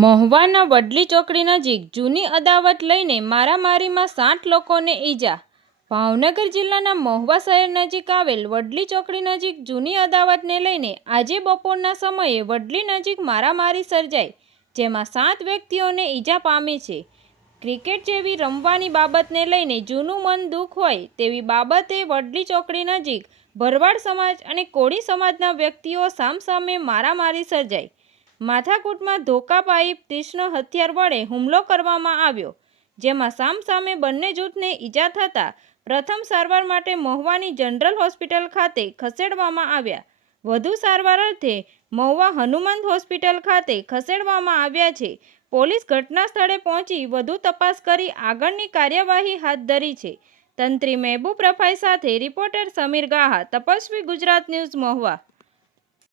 મહુવાના વડલી ચોકડી નજીક જૂની અદાવત લઈને મારામારીમાં 60 લોકોને ઈજા। ભાવનગર જિલ્લાના મહુવા શહેર નજીક આવેલ વડલી ચોકડી નજીક જૂની અદાવતને લઈને આજે બપોરના સમયે વડલી નજીક મારામારી સર્જાઈ, જેમાં 7 વ્યક્તિઓને ઈજા પામી છે। ક્રિકેટ જેવી રમવાની બાબતને લઈને જૂનું મન દુઃખ હોય તેવી બાબતે વડલી ચોકડી નજીક ભરવાડ સમાજ અને કોળી સમાજના વ્યક્તિઓ સામસામે મારામારી સર્જાઈ। માથાકૂટમાં ધોકા પાઇપ, તીક્ષ્ણ હથિયાર વડે હુમલો કરવામાં આવ્યો, જેમાં સામસામે બંને જૂથને ઈજા થતાં પ્રથમ સારવાર માટે મહુવાની જનરલ હોસ્પિટલ ખાતે ખસેડવામાં આવ્યા। વધુ સારવાર અર્થે મહુવા હનુમંત હોસ્પિટલ ખાતે ખસેડવામાં આવ્યા છે। પોલીસ ઘટના સ્થળે પહોંચી વધુ તપાસ કરી આગળની કાર્યવાહી હાથ ધરી છે। તંત્રી મહેબૂબ રફાઈ સાથે રિપોર્ટર સમીર ગાહા, તપસ્વી ગુજરાત ન્યૂઝ, મહુવા।